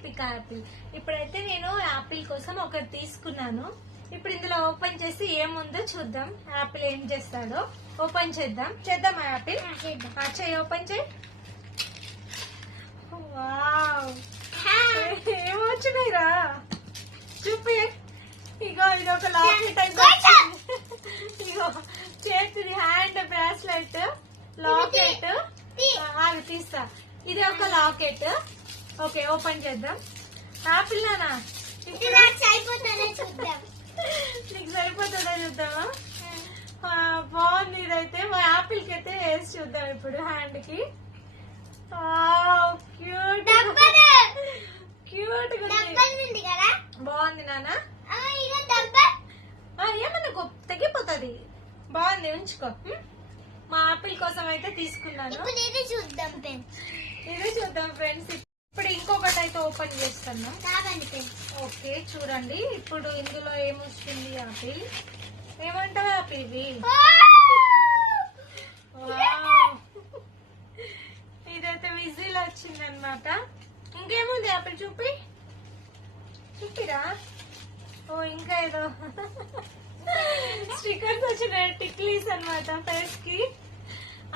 Deepika Apple. ఇప్పుడైతే నేను Apple కోసం ఒకటి తీసుకున్నాను. ఇప్పుడు ఇందులో ఓపెన్ చేసి ఏముందో చూద్దాం. యాపిల్ ఏం చేస్తాడో ఓపెన్ చేద్దాం. చేద్దామా యాపిల్? చెయ్యి, ఓపెన్ చేయి. వావ్, ఏమొచ్చినాయిరా చూపి. ఇగో ఇది ఒక లాకెట్ అయితే, ఇగో చేతిది హ్యాండ్ బ్రాస్లెట్ లాకెట్. అది తీస్తా. ఇది ఒక లాకెట్. ఓకే, ఓపెన్ చేద్దాం. యాపిల్ నానా నీకు సరిపోతుందా చూద్దామా? బాగుంది. ఇదైతే మా యాపిల్ కి అయితే వేసి చూద్దాం ఇప్పుడు హ్యాండ్ కి. క్యూట్ క్యూట్ బాగుంది నానా. ఏమన్నా తగ్గిపోతుంది. బాగుంది, ఉంచుకో. మా ఆపిల్ కోసం అయితే తీసుకున్నాను. ఇది చూద్దాం ఫ్రెండ్స్. ఇప్పుడు ఇంకొకటి అయితే ఓపెన్ చేస్తున్నాం. ఓకే చూడండి, ఇప్పుడు ఇందులో ఏమొస్తుంది ఆపిల్. ఏమంటావు ఆపిల్ ఇవి? ఇదైతే విజిల్ వచ్చింది అనమాట. ఇంకేముంది ఆపిల్ చూపి, చూపిరా. ఓ ఇంకా ఏదో స్టిక్కర్స్ వచ్చినాయి, టిక్లీస్ అనమాట ఫేస్ కి.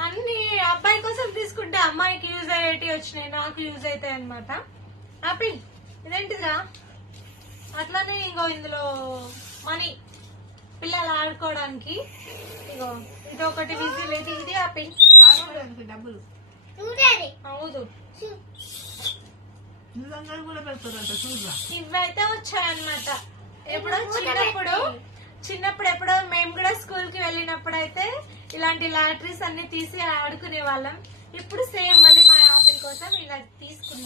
అన్ని అబ్బాయి కోసం తీసుకుంటే అమ్మాయికి యూజ్ అయ్యేటి వచ్చినాయి, నాకు యూజ్ అవుతాయి అనమాట. ఆపిల్ ఇదేంటిదిరా? అట్లానే ఇంకో ఇందులో మనీ పిల్లలు ఆడుకోవడానికి. ఇగో ఇది ఒకటి విజిల్. ఇది ఆపిల్ డబ్బులు అవుదు. ఇవైతే వచ్చాయన్నమాట. ఎప్పుడో చిన్నప్పుడు ఎప్పుడో మేము కూడా స్కూల్ కి వెళ్ళినప్పుడు అయితే ఇలాంటి లాటరీస్ అన్ని తీసి ఆడుకునే వాళ్ళం. ఇప్పుడు సేమ్ మళ్ళీ మా ఆపిల్ కోసం ఇలా తీసుకున్నాం.